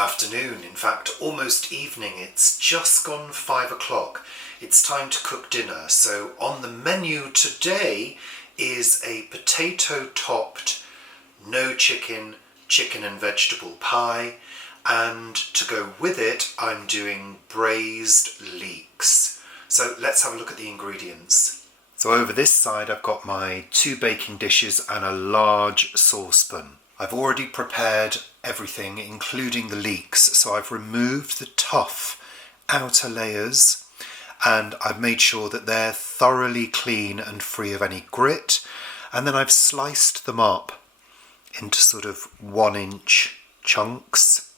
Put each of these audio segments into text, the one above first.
afternoon, in fact almost evening. It's just gone 5 o'clock. It's time to cook dinner. So on the menu today is a potato topped no chicken and vegetable pie, and to go with it I'm doing braised leeks. So let's have a look at the ingredients. So over this side I've got my 2 baking dishes and a large saucepan. I've already prepared everything, including the leeks, so I've removed the tough outer layers and I've made sure that they're thoroughly clean and free of any grit, and then I've sliced them up into sort of 1-inch chunks,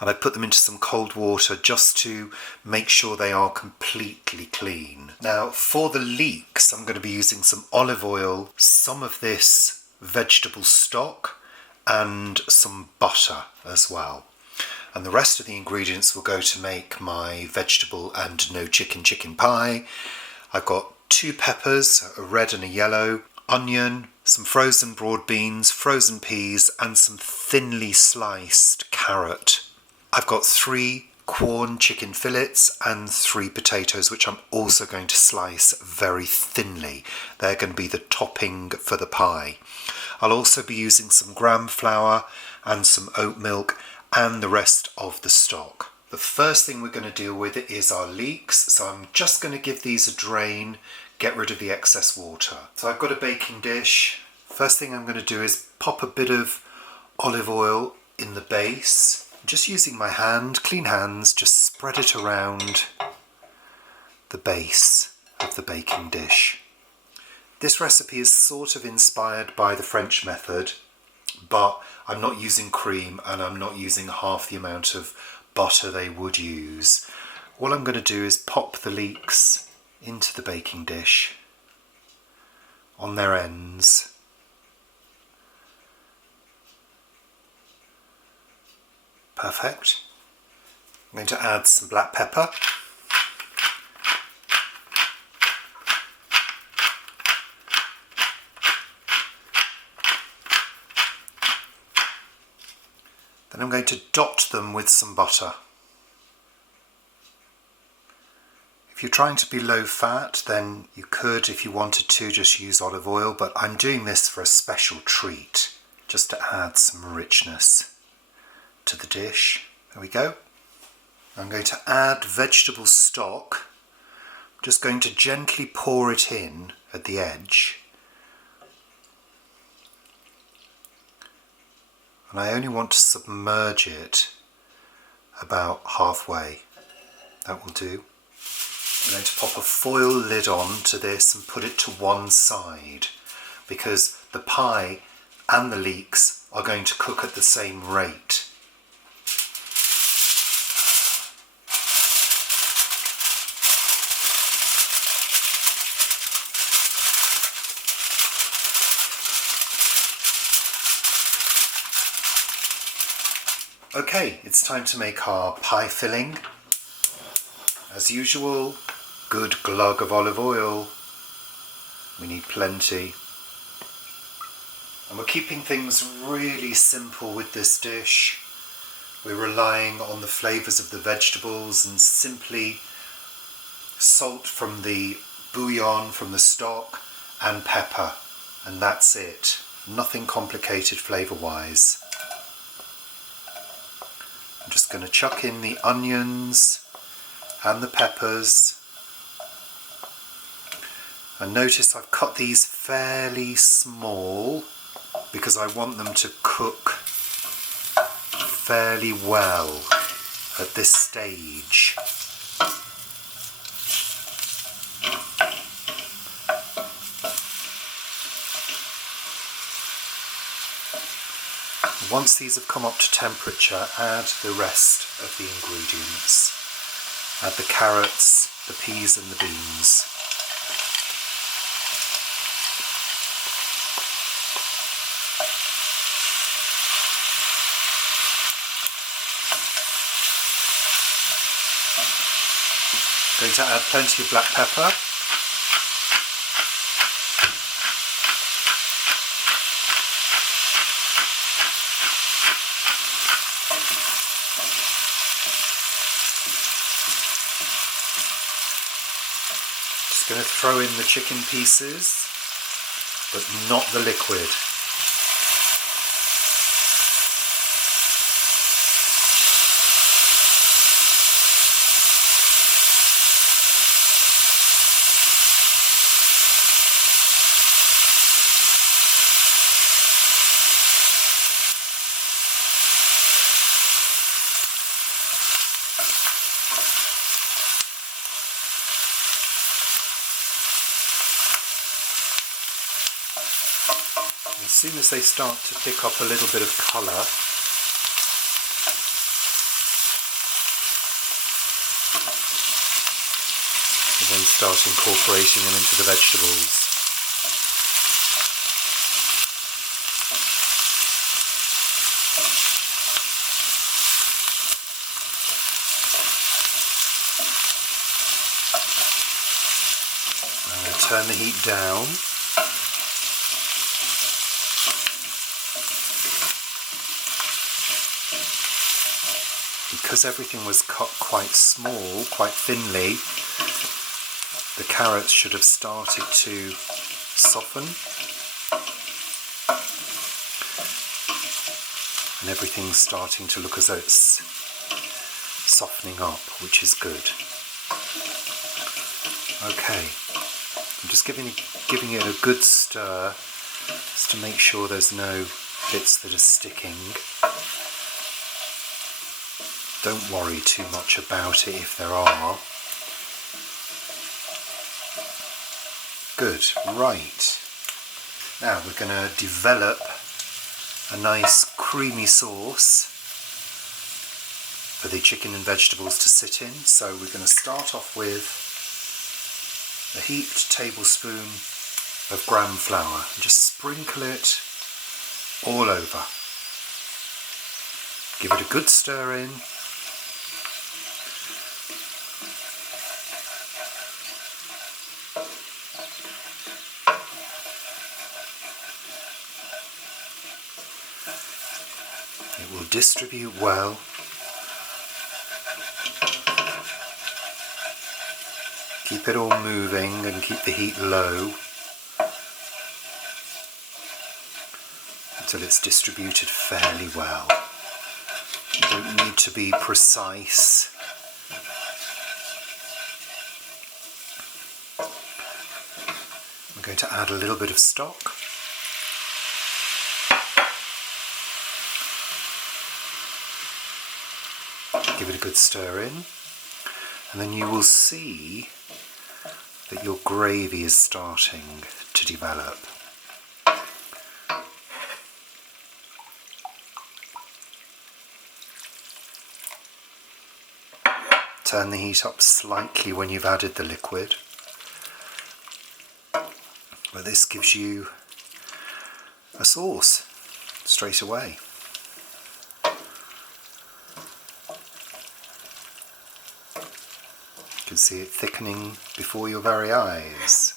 and I put them into some cold water just to make sure they are completely clean. Now for the leeks I'm going to be using some olive oil, some of this vegetable stock and some butter as well, and the rest of the ingredients will go to make my vegetable and no chicken pie. I've got 2 peppers, a red and a yellow, onion, some frozen broad beans, frozen peas and some thinly sliced carrot. I've got 3 quorn chicken fillets and 3 potatoes, which I'm also going to slice very thinly. They're going to be the topping for the pie. I'll also be using some gram flour and some oat milk and the rest of the stock. The first thing we're going to deal with is our leeks, so I'm just going to give these a drain, get rid of the excess water. So I've got a baking dish. First thing I'm going to do is pop a bit of olive oil in the base. Just using my hand, clean hands, just spread it around the base of the baking dish. This recipe is sort of inspired by the French method, but I'm not using cream and I'm not using half the amount of butter they would use. All I'm going to do is pop the leeks into the baking dish on their ends. Perfect. I'm going to add some black pepper. Then I'm going to dot them with some butter. If you're trying to be low fat, then you could, if you wanted to, just use olive oil, but I'm doing this for a special treat, just to add some richness to the dish. There we go. I'm going to add vegetable stock. I'm just going to gently pour it in at the edge. And I only want to submerge it about halfway. That will do. I'm going to pop a foil lid on to this and put it to one side, because the pie and the leeks are going to cook at the same rate. Okay, it's time to make our pie filling. As usual, good glug of olive oil. We need plenty. And we're keeping things really simple with this dish. We're relying on the flavours of the vegetables and simply salt from the bouillon, from the stock, and pepper. And that's it. Nothing complicated flavour-wise. I'm just going to chuck in the onions and the peppers. And notice I've cut these fairly small because I want them to cook fairly well at this stage. Once these have come up to temperature, add the rest of the ingredients. Add the carrots, the peas and the beans. Going to add plenty of black pepper. Going to throw in the chicken pieces, but not the liquid. As soon as they start to pick up a little bit of colour, and then start incorporating them into the vegetables. I'm going to turn the heat down. Because everything was cut quite small, quite thinly, the carrots should have started to soften. And everything's starting to look as though it's softening up, which is good. Okay, I'm just giving it a good stir, just to make sure there's no bits that are sticking. Don't worry too much about it if there are. Good, right. Now we're going to develop a nice creamy sauce for the chicken and vegetables to sit in. So we're going to start off with a heaped tablespoon of gram flour and just sprinkle it all over. Give it a good stir in. It will distribute well. Keep it all moving and keep the heat low until it's distributed fairly well. You don't need to be precise. I'm going to add a little bit of stock. Give it a good stir in, and then you will see that your gravy is starting to develop. Turn the heat up slightly when you've added the liquid, but this gives you a sauce straight away. You can see it thickening before your very eyes.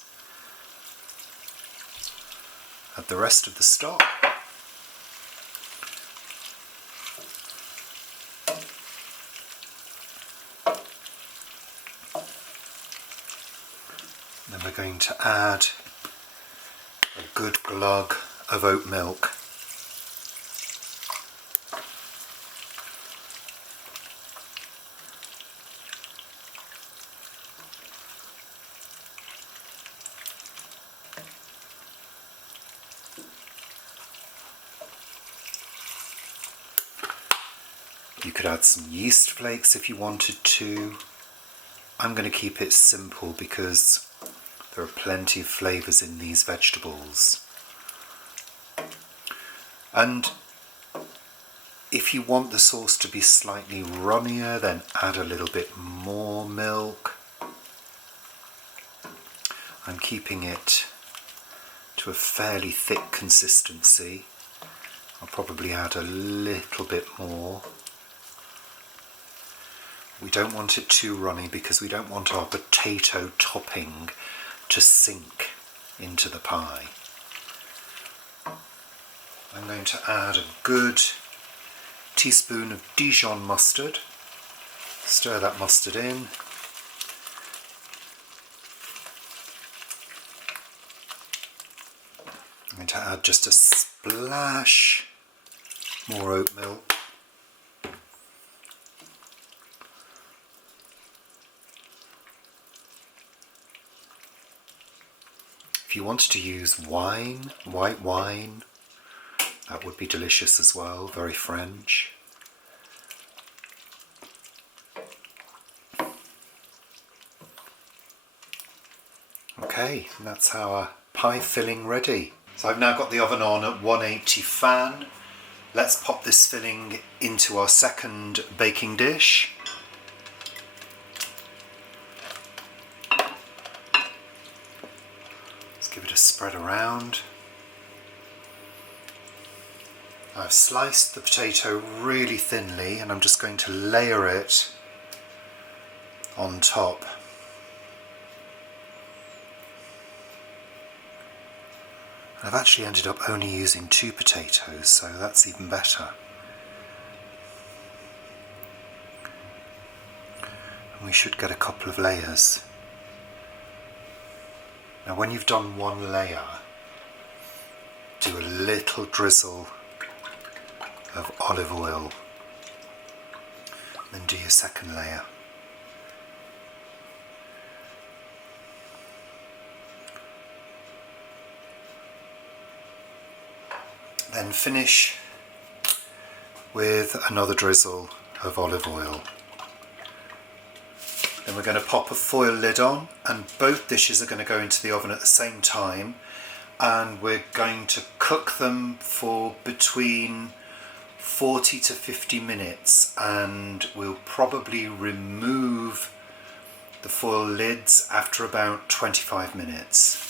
Add the rest of the stock. Then we're going to add a good glug of oat milk. You could add some yeast flakes if you wanted to. I'm going to keep it simple because there are plenty of flavours in these vegetables. And if you want the sauce to be slightly runnier, then add a little bit more milk. I'm keeping it to a fairly thick consistency. I'll probably add a little bit more. We don't want it too runny because we don't want our potato topping to sink into the pie. I'm going to add a good teaspoon of Dijon mustard. Stir that mustard in. I'm going to add just a splash more oat milk. If you wanted to use wine, white wine, that would be delicious as well, very French. Okay, and that's our pie filling ready. So I've now got the oven on at 180 fan. Let's pop this filling into our second baking dish. Let's give it a spread around. I've sliced the potato really thinly and I'm just going to layer it on top. I've actually ended up only using 2 potatoes, so that's even better. And we should get a couple of layers. Now when you've done one layer, do a little drizzle of olive oil, then do your second layer. Then finish with another drizzle of olive oil. Then we're going to pop a foil lid on, and both dishes are going to go into the oven at the same time, and we're going to cook them for between 40 to 50 minutes, and we'll probably remove the foil lids after about 25 minutes.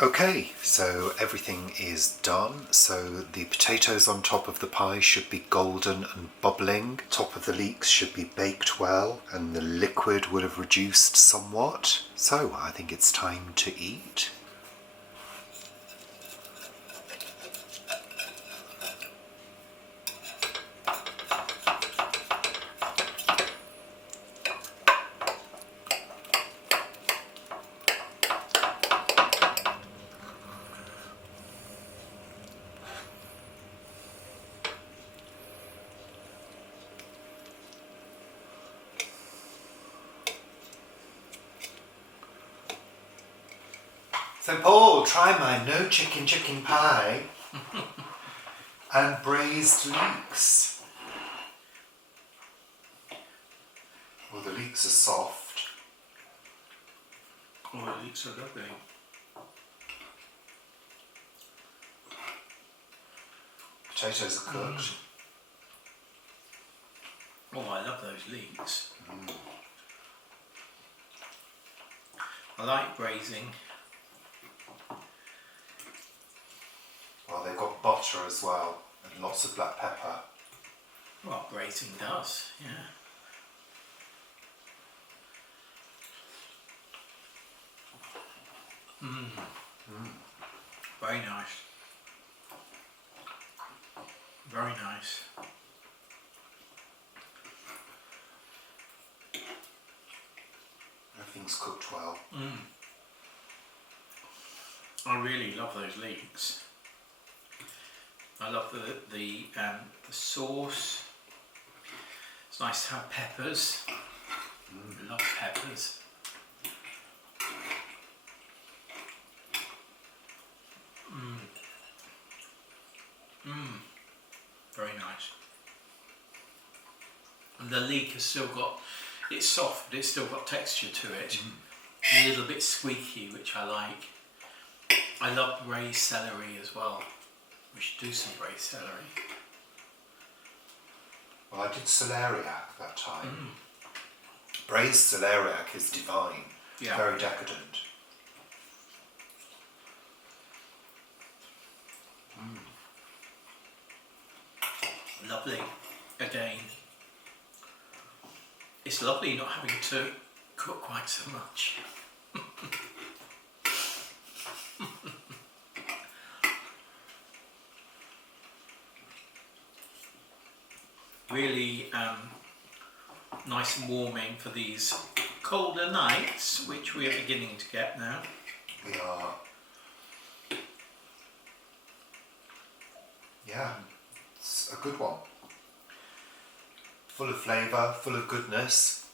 Okay, so everything is done. So the potatoes on top of the pie should be golden and bubbling. Top of the leeks should be baked well and the liquid would have reduced somewhat. So I think it's time to eat. So Paul, try my no chicken pie and braised leeks. Well, the leeks are soft. Oh, the leeks are lovely. Potatoes are cooked. Oh, I love those leeks. I like braising. Well, they've got butter as well and lots of black pepper. Well, braising does, yeah. Very nice. Very nice. Everything's cooked well. I really love those leeks. I love the sauce. It's nice to have peppers. I love peppers. Very nice. And the leek has still got, it's soft, but it's still got texture to it. A little bit squeaky, which I like. I love braised celery as well. We should do some braised celery. Well, I did celeriac that time. Braised celeriac is divine. Yeah. Very decadent. Lovely. Again, it's lovely not having to cook quite so much. Really nice and warming for these colder nights, which we are beginning to get now. We are. Yeah, it's a good one. Full of flavour, full of goodness.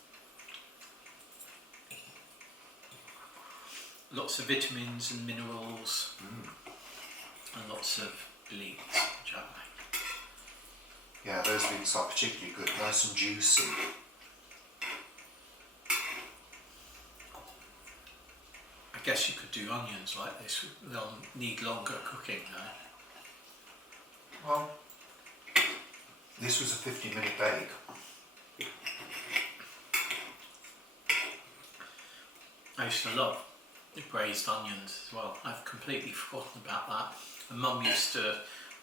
Lots of vitamins and minerals, and lots of leeks, which I like. Yeah, those leeks are particularly good, nice and juicy. I guess you could do onions like this. They'll need longer cooking though. Well, this was a 50-minute bake. I used to love the braised onions as well. I've completely forgotten about that. And Mum used to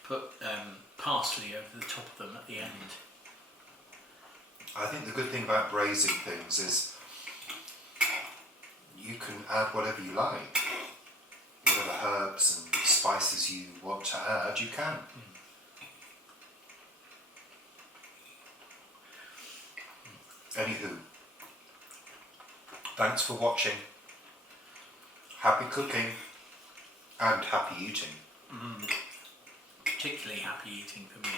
put parsley over the top of them at the end. I think the good thing about braising things is you can add whatever you like. Whatever herbs and spices you want to add, you can. Anywho, thanks for watching. Happy cooking and happy eating. Particularly happy eating for me.